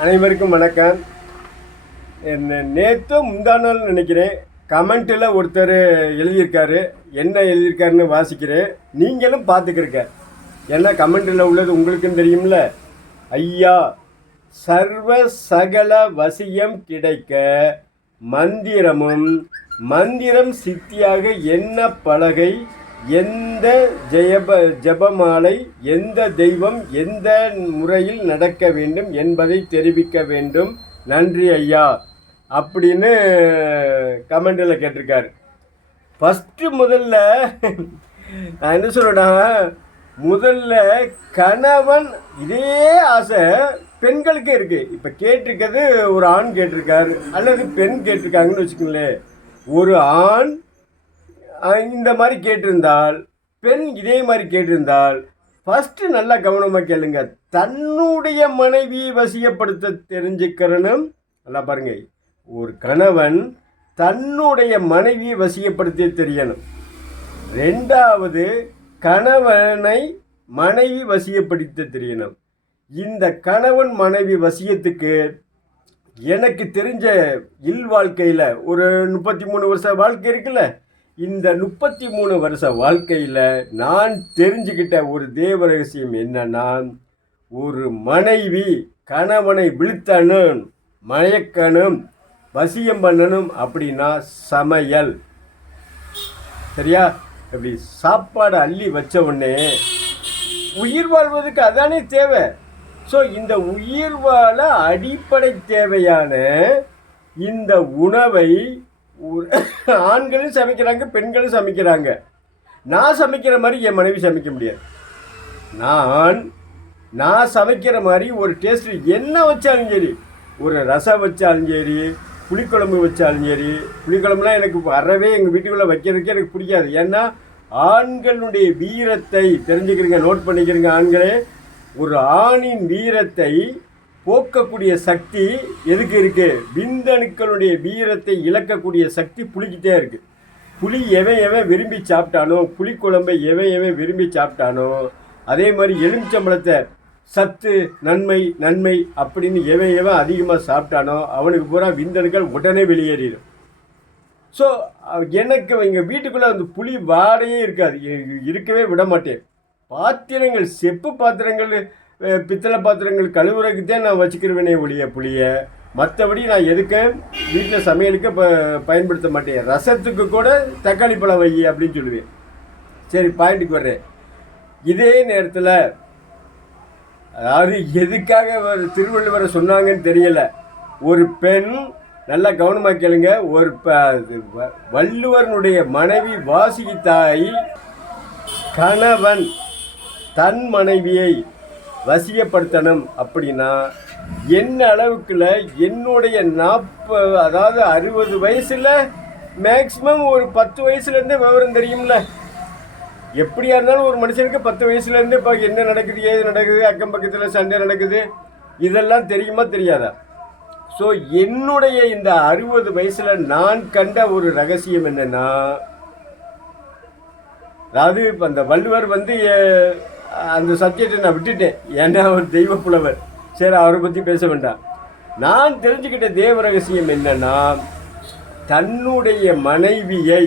அனைவருக்கும் வணக்கம். என்ன நேற்று முந்தானால் நினைக்கிறேன். கமெண்ட்டில் ஒருத்தர் எழுதியிருக்காரு. என்ன எழுதியிருக்காருன்னு வாசிக்கிறேன். நீங்களும் பார்த்துக்கிருக்க ஏன்னா கமெண்ட்டில் உள்ளது உங்களுக்கும் தெரியும்ல. ஐயா சர்வ சகல வசியம் கிடைக்க மந்திரமும் மந்திரம் சித்தியாக என்ன பலகை எந்த ஜெயப ஜெபமாலை எந்த தெய்வம் எந்த முறையில் நடக்க வேண்டும் என்பதை தெரிவிக்க வேண்டும். நன்றி ஐயா. அப்படின்னு கமெண்டில் கேட்டிருக்காரு. ஃபஸ்ட்டு முதல்ல நான் என்ன சொல்கிறேன்னா முதல்ல கணவன் இதே ஆசை பெண்களுக்கு இருக்குது இப்போ கேட்டிருக்கிறது ஒரு ஆண் கேட்டிருக்காரு அல்லது பெண் கேட்டிருக்காங்கன்னு வச்சுக்கோங்களேன். ஒரு ஆண் இந்த மாதிரி கேட்டிருந்தால் பெண் இதே மாதிரி கேட்டிருந்தால் ஃபஸ்ட்டு நல்லா கவனமாக கேளுங்க. தன்னுடைய மனைவியை வசியப்படுத்த தெரிஞ்சுக்கிறனும் நல்லா பாருங்க. ஒரு கணவன் தன்னுடைய மனைவியை வசியப்படுத்தி தெரியணும். ரெண்டாவது கணவனை மனைவி வசியப்படுத்த தெரியணும். இந்த கணவன் மனைவி வசியத்துக்கு எனக்கு தெரிஞ்ச இல் வாழ்க்கையில் ஒரு முப்பத்தி மூணு வருஷ வாழ்க்கை இருக்குல்ல இந்த முப்பத்தி மூணு வருஷ வாழ்க்கையில் நான் தெரிஞ்சுக்கிட்ட ஒரு தேவ ரகசியம் என்னன்னா ஒரு மனைவி கணவனை விழுத்தணும் மயக்கணும் வசியம் பண்ணணும் அப்படின்னா சமையல். சரியா? இப்படி சாப்பாடு அள்ளி வச்ச உடனே உயிர் வாழ்வதற்கு அதானே தேவை. ஸோ இந்த உயிர் வாழ அடிப்படை தேவையான இந்த உணவை ஆண்களும் சமைக்கிறாங்க பெண்களும் சமைக்கிறாங்க. நான் சமைக்கிற மாதிரி என் மனைவி சமைக்க முடியாது. நான் நான் சமைக்கிற மாதிரி ஒரு டேஸ்ட் என்ன வச்சாலும் சரி ஒரு ரசம் வச்சாலும் சரி புளிக்குழம்பு வச்சாலும் சரி புளிக்குழம்புலாம் எனக்கு வரவே எங்கள் வீட்டுக்குள்ளே வைக்கிறதுக்கே எனக்கு பிடிக்காது. ஏன்னா ஆண்களுடைய வீரத்தை தெரிஞ்சுக்கிறீங்க நோட் பண்ணிக்கிறீங்க ஆண்களே ஒரு ஆணின் வீரத்தை போக்கக்கூடிய சக்தி எதுக்கு இருக்குது விந்தணுக்களுடைய வீரத்தை இழக்கக்கூடிய சக்தி புளிக்கிட்டே இருக்குது புளி எவன் எவன் விரும்பி சாப்பிட்டானோ புளிக்குழம்பை எவன் எவன் விரும்பி சாப்பிட்டானோ அதே மாதிரி எலுமிச்சம்பழத்தை சத்து நன்மை நன்மை அப்படின்னு எவன் எவன் அதிகமாக சாப்பிட்டானோ அவனுக்கு பூரா விந்தணுக்கள் உடனே வெளியேறிடும். ஸோ எனக்கு எங்கள் வீட்டுக்குள்ளே அந்த புளி வாடையே இருக்காது. இருக்கவே விட மாட்டேன். பாத்திரங்கள் செப்பு பாத்திரங்கள் பித்தளை பாத்திரங்கள் கழுவுறதுக்கு தான் நான் வச்சுக்கிறவேனே ஒழிய புளியை. மற்றபடி நான் எதுக்கு வீட்டில் சமையலுக்கு ப பயன்படுத்த மாட்டேன். ரசத்துக்கு கூட தக்காளி பழம் வை அப்படின்னு சொல்லுவேன். சரி பாயிண்ட்டுக்கு வர்றேன். இதே நேரத்தில் அதாவது எதுக்காக ஒரு திருவள்ளுவரை சொன்னாங்கன்னு தெரியல. ஒரு பெண் நல்லா கவனமாக கேளுங்க. ஒரு ப- வ- வள்ளுவரனுடைய மனைவி வாசிகி தாய் கணவன் தன் மனைவியை வசியப்படுத்தணும் அப்படின்னா என்ன அளவுக்குல என்னுடைய நாற்ப அதாவது அறுபது வயசில் மேக்சிமம் ஒரு பத்து வயசுலேருந்தே விவரம் தெரியும்ல. எப்படியா இருந்தாலும் ஒரு மனுஷனுக்கு பத்து வயசுலேருந்து இப்போ என்ன நடக்குது ஏது நடக்குது அக்கம் பக்கத்தில் சண்டை நடக்குது இதெல்லாம் தெரியுமா தெரியாதா? ஸோ என்னுடைய இந்த அறுபது வயசில் நான் கண்ட ஒரு ரகசியம் என்னன்னா அதாவது இப்போ அந்த வள்ளுவர் வந்து அந்த சப்ஜெக்டை நான் விட்டுட்டேன். ஏன்னா அவர் தெய்வ புலவர் சரி அவரை பற்றி பேச வேண்டாம். நான் தெரிஞ்சுக்கிட்ட தேவ ரகசியம் என்னன்னா தன்னுடைய மனைவியை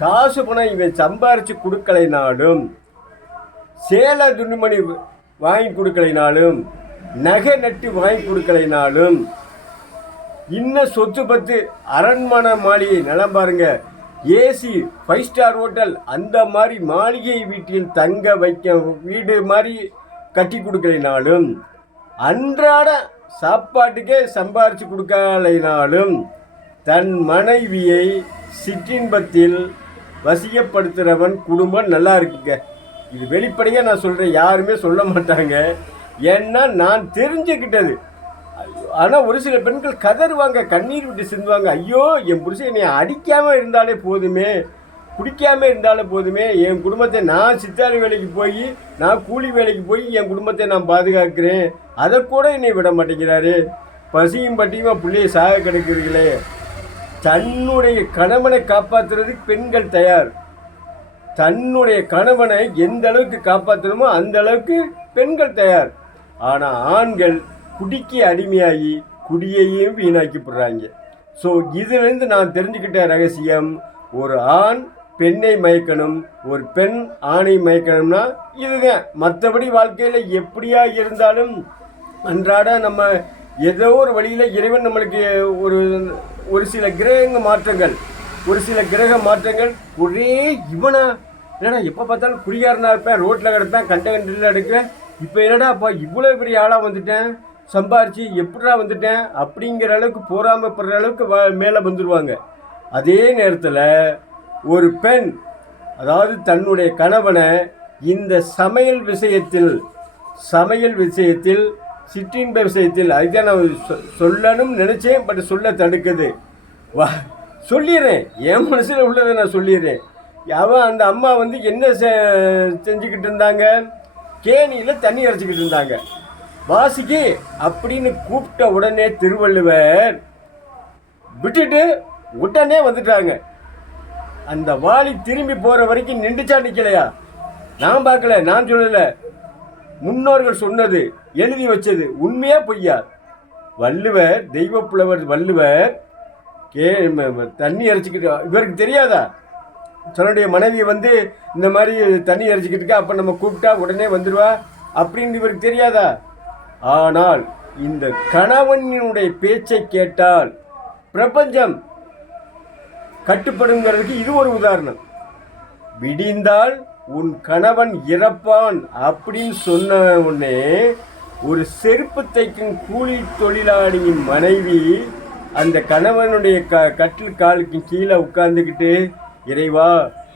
காசு பணம் இவன் சம்பாரித்து கொடுக்கலைனாலும் சேலை துணிமணி வாங்கி கொடுக்கலைனாலும் நகை நட்டு வாங்கி கொடுக்கலைனாலும் இன்னும் சொத்து பத்து அரண்மனை மாளிகை நிலம் பாருங்கள் ஏசி ஃபைவ் ஸ்டார் ஹோட்டல் அந்த மாதிரி மாளிகை வீட்டில் தங்க வைக்க வீடு மாதிரி கட்டி கொடுக்கலைனாலும் அன்றாட சாப்பாட்டுக்கே சம்பாரித்து கொடுக்கலைனாலும் தன் மனைவியை சிற்றின்பத்தில் வசியப்படுத்துகிறவன் குடும்பம் நல்லா இருக்குங்க. இது வெளிப்படையாக நான் சொல்கிறேன் யாருமே சொல்ல மாட்டாங்க. ஏன்னா நான் தெரிஞ்சுக்கிட்டது. ஆனால் ஒரு சில பெண்கள் கதறுவாங்க கண்ணீர் விட்டு சிந்துவாங்க. ஐயோ என் புருஷன் என்னை அடிக்காமல் இருந்தாலே போதுமே பிடிக்காம இருந்தாலே போதுமே என் குடும்பத்தை நான் சித்தாரி வேலைக்கு போய் நான் கூலி வேலைக்கு போய் என் குடும்பத்தை நான் பாதுகாக்கிறேன். அதை கூட என்னை விட மாட்டேங்கிறாரு. பசியும் பட்டியுமா பிள்ளைய சாக கிடைக்கிறீங்களே தன்னுடைய கணவனை காப்பாற்றுறதுக்கு பெண்கள் தயார். தன்னுடைய கணவனை எந்த அளவுக்கு காப்பாற்றணுமோ அந்த அளவுக்கு பெண்கள் தயார். ஆனால் ஆண்கள் குடிக்கு அடிமையாகி குடியையும் வீணாக்கி போடுறாங்க ஸோ இதுலேருந்து நான் தெரிஞ்சுக்கிட்ட ரகசியம் ஒரு ஆண் பெண்ணை மயக்கணும் ஒரு பெண் ஆணை மயக்கணும்னா இதுதான். மற்றபடி வாழ்க்கையில் எப்படியா இருந்தாலும் அன்றாட நம்ம ஏதோ ஒரு வழியில் இறைவன் நம்மளுக்கு ஒரு ஒரு சில கிரகங்க மாற்றங்கள் ஒரு சில கிரக மாற்றங்கள் ஒரே இவனா. என்னடா எப்போ பார்த்தாலும் குடிகாரனா இருப்பேன் ரோட்டில் கிடப்பேன் கண்ட கண்டில் எடுக்க இப்போ என்னடா அப்போ இவ்வளோ பெரிய ஆளாக வந்துட்டேன்? சம்பாரித்து எப்படா வந்துட்டேன் அப்படிங்கிற அளவுக்கு போராமப்படுற அளவுக்கு வ மேலே வந்துடுவாங்க அதே நேரத்தில் ஒரு பெண் அதாவது தன்னுடைய கணவனை இந்த சமையல் விஷயத்தில் சமையல் விஷயத்தில் சிற்றின்ப விஷயத்தில் அதுதான் நான் சொ- சொல்லணும்னு நினச்சேன் பட் சொல்ல தடுக்குது. வா சொல்லிடுறேன். என் மனசில் உள்ளதை நான் சொல்லிடுறேன். அவன் அந்த அம்மா வந்து என்ன செ- செஞ்சுக்கிட்டு இருந்தாங்க? கேணியில் தண்ணி அரைச்சிக்கிட்டு இருந்தாங்க. வாசிக்கு அப்படின்னு கூப்பிட்ட உடனே திருவள்ளுவர் விட்டுட்டு உடனே வந்துட்டாங்க அந்த வாளி திரும்பி போகிற வரைக்கும் நின்றுச்சா நிக்கலையா? நான் பார்க்கல நான் சொல்லலை. முன்னோர்கள் சொன்னது எழுதி வச்சது உண்மையா பொய்யா? வள்ளுவர் தெய்வ புலவர் வள்ளுவர் கே தண்ணி இறைச்சிக்கிட்டு இவருக்கு தெரியாதா? தன்னுடைய மனைவி வந்து இந்த மாதிரி தண்ணி இறைச்சிக்கிட்டு இருக்கா அப்போ நம்ம கூப்பிட்டா உடனே வந்துடுவா அப்படின்னு இவருக்கு தெரியாதா? ஆனால் இந்த கணவனினுடைய பேச்சை கேட்டால் பிரபஞ்சம் கட்டுப்படுங்கிறதுக்கு இது ஒரு உதாரணம். விடிந்தால் உன் கணவன் இறப்பான் அப்படின்னு சொன்ன உடனே ஒரு செருப்பு தைக்கும் கூலி தொழிலாளியின் மனைவி அந்த கணவனுடைய க கட்டில் காலுக்கு கீழே உட்கார்ந்துக்கிட்டு இறைவா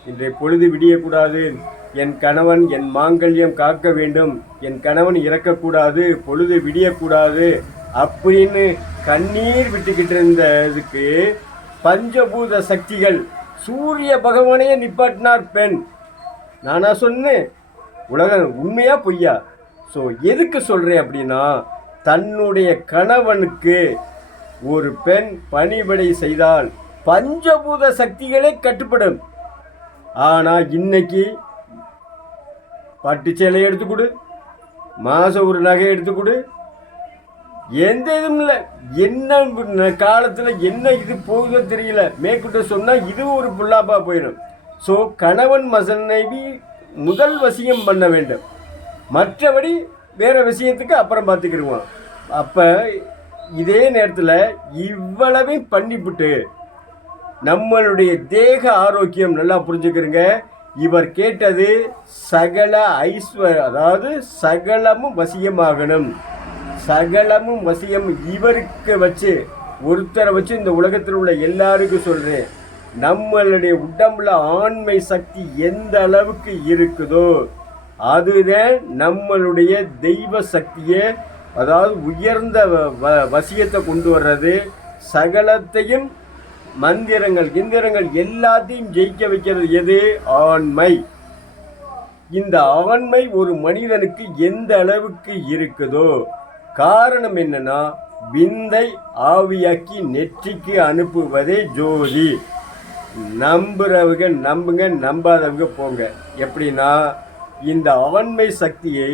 இன்றைய பொழுது விடியக்கூடாது. என் கணவன் என் மாங்கல்யம் காக்க வேண்டும். என் கணவன் இறக்கக்கூடாது பொழுது விடியக்கூடாது அப்படின்னு கண்ணீர் விட்டுக்கிட்டு இருந்த இதுக்கு பஞ்சபூத சக்திகள் சூரிய பகவானையே நிப்பாட்டினார் பெண். நானா சொன்னேன் உலகம் உண்மையா பொய்யா? ஸோ எதுக்கு சொல்கிறேன் அப்படின்னா தன்னுடைய கணவனுக்கு ஒரு பெண் பணிபடை செய்தால் பஞ்சபூத சக்திகளே கட்டுப்படும். ஆனால் இன்னைக்கு பட்டு சேலை எடுத்து கொடு. மாதம் ஒரு நகை எடுத்து கொடு. எந்த இதுவும் இல்லை. என்ன காலத்தில் என்ன இது போகுதோ தெரியல. மேற்கிட்ட சொன்னால் இதுவும் ஒரு புல்லாப்பா போயிடும். ஸோ கணவன் மசனைவி முதல் வசியம் பண்ண வேண்டும். மற்றபடி வேறு விஷயத்துக்கு அப்புறம் பார்த்துக்கிடுவோம். அப்போ இதே நேரத்தில் இவ்வளவையும் பண்ணிவிட்டு நம்மளுடைய தேக ஆரோக்கியம் நல்லா புரிஞ்சுக்கிறங்க. இவர் கேட்டது சகல ஐஸ்வர் அதாவது சகலமும் வசியமாகணும். சகலமும் வசியம் இவருக்கு வச்சு ஒருத்தரை வச்சு இந்த உலகத்தில் உள்ள எல்லாருக்கும் சொல்கிறேன் நம்மளுடைய உடம்புல ஆண்மை சக்தி எந்த அளவுக்கு இருக்குதோ அதுதான் நம்மளுடைய தெய்வ சக்தியை. அதாவது உயர்ந்த வ- வ- வசியத்தை கொண்டு வர்றது. சகலத்தையும் மந்திரங்கள் கிந்திரங்கள் எல்லாத்தையும் ஜெயிக்க வைக்கிறது எது? ஆண்மை. இந்த ஆண்மை ஒரு மனிதனுக்கு எந்த அளவுக்கு இருக்குதோ காரணம் என்னன்னா விந்தை ஆவியாக்கி நெற்றிக்கு அனுப்புவதே ஜோதி. நம்புறவங்க நம்புங்க நம்பாதவங்க போங்க. எப்படின்னா இந்த ஆண்மை சக்தியை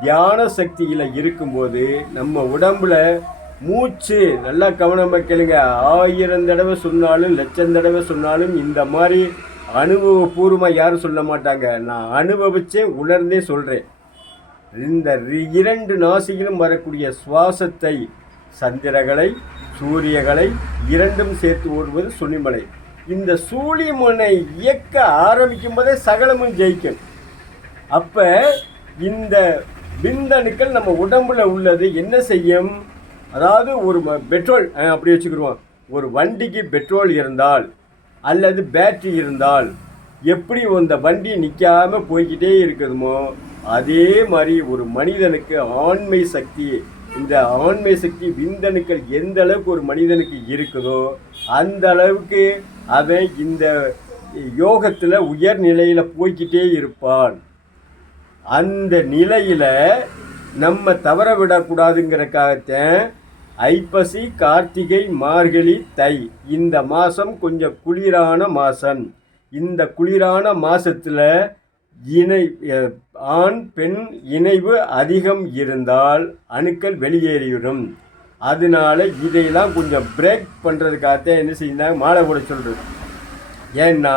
தியான சக்தியில் இருக்கும்போது நம்ம உடம்புல மூச்சு. நல்லா கவனமாக கேளுங்க. ஆயிரம் தடவை சொன்னாலும் லட்சம் தடவை சொன்னாலும் இந்த மாதிரி அனுபவபூர்வமாக யாரும் சொல்ல மாட்டாங்க. நான் அனுபவிச்சே உணர்ந்தே சொல்கிறேன் இந்த ரி- இரண்டு நாசிகளும் வரக்கூடிய சுவாசத்தை சந்திரகளை சூரியகளை இரண்டும் சேர்த்து ஓடுவது சுனிமலை. இந்த சூழிமுனை இயக்க ஆரம்பிக்கும் போதே சகலமும் ஜெயிக்கும். அப்போ இந்த விந்தணுக்கள் நம்ம உடம்புல உள்ளது என்ன செய்யும்? அதாவது ஒரு பெட்ரோல் அப்படி வச்சுக்கிடுவோம் ஒரு வண்டிக்கு பெட்ரோல் இருந்தால் அல்லது பேட்டரி இருந்தால் எப்படி அந்த வண்டி நிற்காமல் போய்கிட்டே இருக்குதுமோ அதே மாதிரி ஒரு மனிதனுக்கு ஆண்மை சக்தி இந்த ஆண்மை சக்தி விந்தணுக்கள் எந்த அளவுக்கு ஒரு மனிதனுக்கு இருக்குதோ அந்த அளவுக்கு அவன் இந்த யோகத்தில் உயர் நிலையில் இருப்பான். அந்த நிலையில் நம்ம தவற விடக்கூடாதுங்கிறக்காகத்தான் ஐப்பசி கார்த்திகை மார்கழி தை. இந்த மாதம் கொஞ்சம் குளிரான மாதம் இந்த குளிரான மாதத்தில் இணை ஆண் பெண் இணைவு அதிகம் இருந்தால் அணுக்கள் வெளியேறிவிடும். அதனால இதையெல்லாம் கொஞ்சம் பிரேக் பண்ணுறதுக்காகத்தான் என்ன செய்யுந்தாங்க மாலை கூட சொல்கிறது ஏன்னா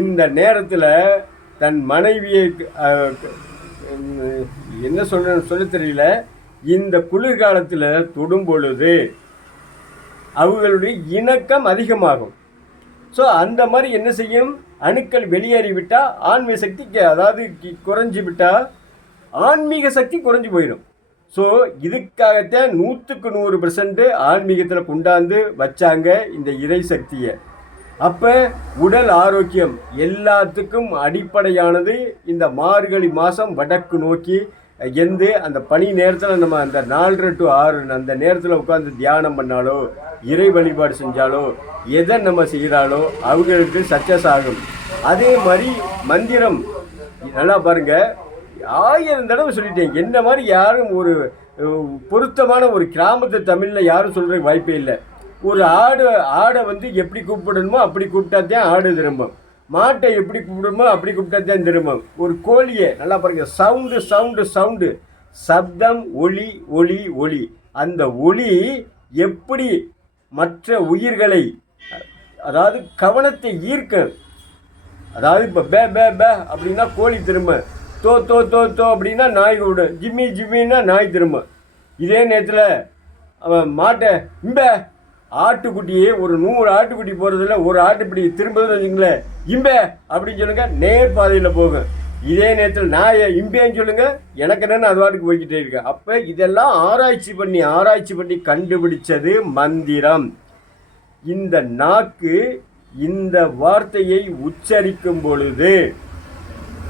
இந்த நேரத்தில் தன் மனைவியை என்ன சொல்ற சொல்ல தெரியல. இந்த குளிர்காலத்தில் தொடும் பொழுது அவர்களுடைய இணக்கம் அதிகமாகும். ஸோ அந்த மாதிரி என்ன செய்யும்? அணுக்கள் வெளியேறிவிட்டால் ஆன்மீக சக்தி அதாவது கி- விட்டால் ஆன்மீக சக்தி குறைஞ்சி போயிடும். ஸோ இதுக்காகத்தான் நூற்றுக்கு நூறு பர்சன்ட்டு ஆன்மீகத்தில் கொண்டாந்து வச்சாங்க இந்த இறை சக்தியை. அப்போ உடல் ஆரோக்கியம் எல்லாத்துக்கும் அடிப்படையானது இந்த மார்கழி மாதம் வடக்கு நோக்கி எந்து அந்த பணி நேரத்தில் நம்ம அந்த நாலரை டு ஆறு அந்த நேரத்தில் உட்காந்து தியானம் பண்ணாலோ இறை வழிபாடு செஞ்சாலோ எதை நம்ம செய்கிறாலோ அவங்களுக்கு சக்ஸஸ் ஆகும். அதே மாதிரி மந்திரம். நல்லா பாருங்கள் ஆயிரம் தடவை சொல்லிட்டேன். என்ன மாதிரி யாரும் ஒரு பொருத்தமான ஒரு கிராமத்து தமிழில் யாரும் சொல்கிறதுக்கு வாய்ப்பே இல்லை. ஒரு ஆடு ஆடை வந்து எப்படி கூப்பிடணுமோ அப்படி கூப்பிட்டாத்தான் ஆடு திரும்பும். மாட்டை எப்படி கூப்பிடுமோ அப்படி கூப்பிட்டாத்தான் திரும்பும் ஒரு கோழியை நல்லா பாருங்க சவுண்டு சவுண்டு சவுண்டு சப்தம் ஒளி ஒளி ஒளி. அந்த ஒளி எப்படி மற்ற உயிர்களை அதாவது கவனத்தை ஈர்க்கும் அதாவது இப்போ பே பே பே அப்படின்னா கோழி திரும்ப. தோ தோ தோ தோ அப்படின்னா நாய் விடும் ஜிம்மி ஜிம்மின்னா நாய் திரும்ப. இதே நேரத்தில் அவன் மாட்டை இம்ப ஆட்டுக்குட்டியே ஒரு நூறு ஆட்டுக்குட்டி போகிறதுல ஒரு ஆட்டுப்பிடி திரும்புதுன்னு வச்சுங்களேன் இம்பே அப்படின்னு சொல்லுங்க நேர் பாதையில் போகும் இதே நேரத்தில் நான் இம்பேன்னு சொல்லுங்க? எனக்கு என்னென்னு அது வாட்டுக்கு போய்கிட்டே இருக்கேன் அப்போ இதெல்லாம் ஆராய்ச்சி பண்ணி ஆராய்ச்சி பண்ணி கண்டுபிடிச்சது மந்திரம். இந்த நாக்கு இந்த வார்த்தையை உச்சரிக்கும் பொழுது.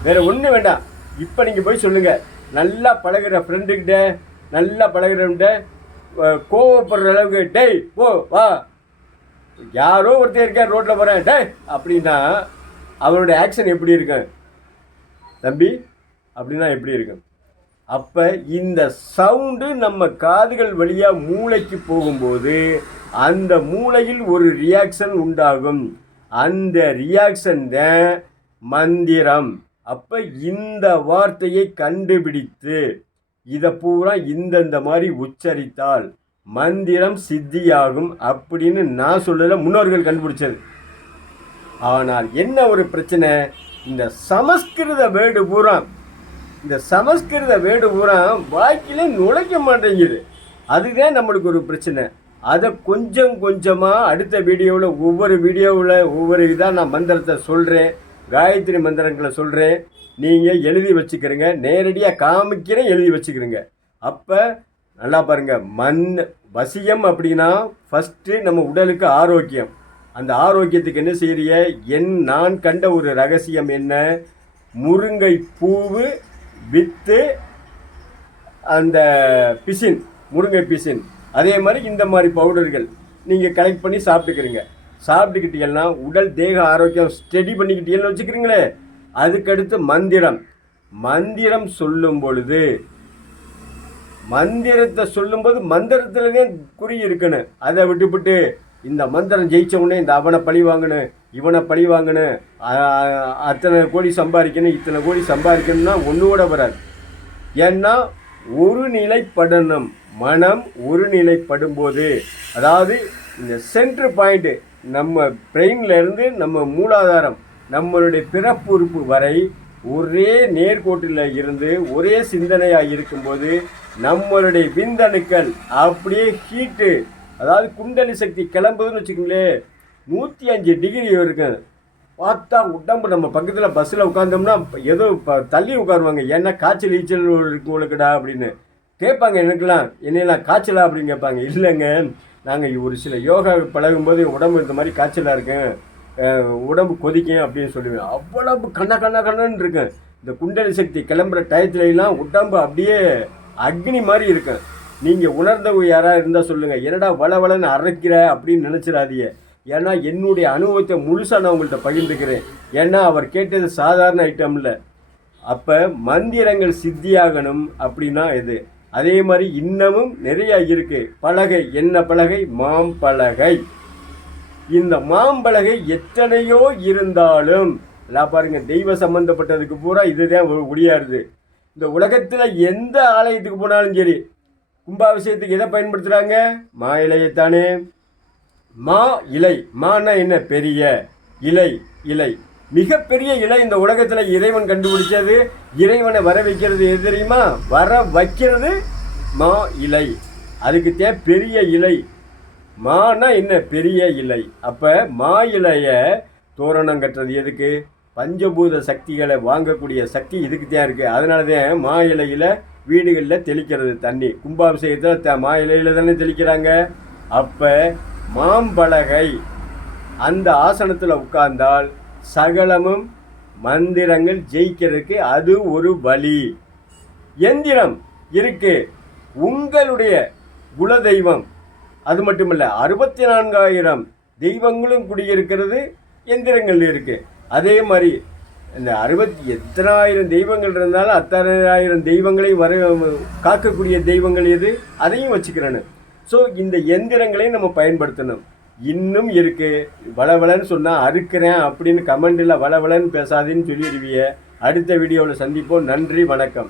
வேற ஒன்றும் வேண்டாம். இப்போ நீங்கள் போய் சொல்லுங்கள் நல்லா பழகுற ஃப்ரெண்டுக்கிட்ட நல்லா பழகிறவன்கிட்ட கோவப்படுற அளவுக்கு டேய் போ வா. யாரோ ஒருத்தர் இருக்கார் ரோட்டில் போகிறேன் டேய் அப்படின்னா அவனுடைய ஆக்ஷன் எப்படி இருக்கும்? தம்பி அப்படின்னா எப்படி இருக்கும்? அப்போ இந்த சவுண்டு நம்ம காதுகள் வழியாக மூளைக்கு போகும்போது அந்த மூளையில் ஒரு ரியாக்ஷன் உண்டாகும். அந்த ரியாக்ஷன் தான் மந்திரம். அப்போ இந்த வார்த்தையை கண்டுபிடித்து இதை பூரா இந்தந்த மாதிரி உச்சரித்தால் மந்திரம் சித்தியாகும் அப்படின்னு நான் சொல்லல முன்னோர்கள் கண்டுபிடிச்சது. ஆனால் என்ன ஒரு பிரச்சனை? இந்த சமஸ்கிருத வேடு பூரா இந்த சமஸ்கிருத வேடு பூரா வாழ்க்கையில் நுழைக்க மாட்டேங்குது. அதுதான் நம்மளுக்கு ஒரு பிரச்சனை. அதை கொஞ்சம் கொஞ்சமாக அடுத்த வீடியோவில் ஒவ்வொரு வீடியோவில் ஒவ்வொரு இதாக நான் மந்திரத்தை சொல்கிறேன் காயத்ரி மந்திரங்களை சொல்கிறேன் நீங்கள் எழுதி வச்சுக்கிறீங்க நேரடியாக காமிக்கிறேன் எழுதி வச்சுக்கிறீங்க. அப்போ நல்லா பாருங்கள் மண் வசியம் அப்படின்னா ஃபஸ்ட்டு நம்ம உடலுக்கு ஆரோக்கியம். அந்த ஆரோக்கியத்துக்கு என்ன செய்யறிய? என் நான் கண்ட ஒரு ரகசியம் என்ன? முருங்கை பூவு வித்து அந்த பிசின் முருங்கை பிசின். அதே மாதிரி இந்த மாதிரி பவுடர்கள் நீங்கள் கலெக்ட் பண்ணி சாப்பிட்டுக்கிறீங்க. சாப்பிட்டுக்கிட்டீங்கன்னா உடல் தேக ஆரோக்கியம் ஸ்டெடி பண்ணிக்கிட்டீங்கன்னு வச்சுக்கிறீங்களே. அதுக்கடுத்து மந்திரம். மந்திரம் சொல்லும் பொழுது மந்திரத்தை சொல்லும்போது மந்திரத்துலேயே குறி இருக்கணும். அதை விட்டுவிட்டு இந்த மந்திரம் ஜெயிச்ச உடனே இந்த அவனை பழி வாங்கணும் இவனை பழி வாங்கணும் அத்தனை கோடி சம்பாதிக்கணும் இத்தனை கோடி சம்பாதிக்கணும்னா ஒன்று கூட வராது. ஏன்னா ஒரு நிலைப்படணும். மனம் ஒரு நிலைப்படும்போது அதாவது இந்த சென்ட்ரு பாயிண்ட்டு நம்ம பிரெயின்லேருந்து நம்ம மூலாதாரம் நம்மளுடைய பிறப்பு உறுப்பு வரை ஒரே நேர்கோட்டில் இருந்து ஒரே சிந்தனையாக இருக்கும்போது நம்மளுடைய விந்தணுக்கள் அப்படியே ஹீட்டு. அதாவது குண்டலி சக்தி கிளம்புதுன்னு வச்சுக்கோங்களேன் நூற்றி அஞ்சு டிகிரி இருக்கும் பார்த்தா உடம்பு நம்ம பக்கத்தில் பஸ்ஸில் உட்காந்தோம்னா ஏதோ இப்போ தள்ளி உட்காருவாங்க. ஏன்னா காய்ச்சல் ஈச்சல் இருக்குங்களுக்குடா அப்படின்னு. கேட்பாங்க எனக்கெல்லாம் என்னெல்லாம் காய்ச்சலா? அப்படின்னு கேட்பாங்க. இல்லைங்க நாங்கள் ஒரு சில யோகா பழகும்போது உடம்பு இந்த மாதிரி காய்ச்சலாக இருக்கேன் உடம்பு கொதிக்கும் அப்படின்னு சொல்லுவேன். அவ்வளவு கண்ண கண்ண கண்ணன்னு இருக்கேன். இந்த குண்டலி சக்தி கிளம்புற டயத்துலலாம் உடம்பு அப்படியே அக்னி மாதிரி இருக்கும். நீங்கள் உணர்ந்தவங்க யாராக இருந்தால் சொல்லுங்கள் என்னடா வள வளன்னு அரைக்கிற அப்படின்னு நினச்சிடாதீங்க. ஏன்னா என்னுடைய அனுபவத்தை முழுசாக நான் உங்கள்கிட்ட பகிர்ந்துக்கிறேன். ஏன்னா அவர் கேட்டது சாதாரண ஐட்டம் இல்லை. அப்போ மந்திரங்கள் சித்தியாகணும் அப்படின்னா இது அதே மாதிரி இன்னமும் நிறைய இருக்குது பலகை என்ன பலகை? மாம்பலகை இந்த மாம்பலகை எத்தனையோ இருந்தாலும் எல்லாம் பாருங்க தெய்வ சம்பந்தப்பட்டதுக்கு பூரா இதுதான் ஒ- ஒளியாருது இந்த உலகத்தில் எந்த ஆலயத்துக்கு போனாலும் சரி கும்பாபிஷேகத்துக்கு எதை பயன்படுத்துகிறாங்க மா இலையைத்தானே. மா இலை. மானா என்ன? பெரிய இலை இலை. மிகப்பெரிய இலை இந்த உலகத்தில் இறைவன் கண்டுபிடிச்சது. இறைவனை வர வைக்கிறது எது தெரியுமா? வர வைக்கிறது மா இலை. அதுக்கு தே பெரிய இலை. மானா என்ன? பெரிய இலை. அப்போ மா இலைய தோரணம் கட்டுறது எதுக்கு? பஞ்சபூத சக்திகளை வாங்கக்கூடிய சக்தி இதுக்கு தான் இருக்குது அதனால தான் மா இலையில் வீடுகளில் தெளிக்கிறது தண்ணி. கும்பாபிஷேகத்தில் த மா இலையில் தானே தெளிக்கிறாங்க. அப்போ மாம்பலகை அந்த ஆசனத்தில் உட்கார்ந்தால் சகலமும் மந்திரங்கள் ஜெயிக்கிறதுக்கு அது ஒரு வழி. எந்திரம் இருக்கு. உங்களுடைய குலதெய்வம் அது மட்டுமல்ல அறுபத்தி நான்காயிரம் தெய்வங்களும் குடியிருக்கிறது எந்திரங்கள் இருக்கு. அதே மாதிரி இந்த அறுபத்தி எத்தனாயிரம் தெய்வங்கள் இருந்தாலும் அத்தனாயிரம் தெய்வங்களை வர காக்கக்கூடிய தெய்வங்கள் எது? அதையும் வச்சுக்கிறேன்னு. ஸோ இந்த எந்திரங்களையும் நம்ம பயன்படுத்தணும். இன்னும் இருக்கு. வளவலன்னு சொன்னால் அறுக்கிறேன் அப்படின்னு கமெண்டில் வளவலன்னு பேசாதேன்னு சொல்லிடுவிய. அடுத்த வீடியோவில் சந்திப்போம். நன்றி வணக்கம்.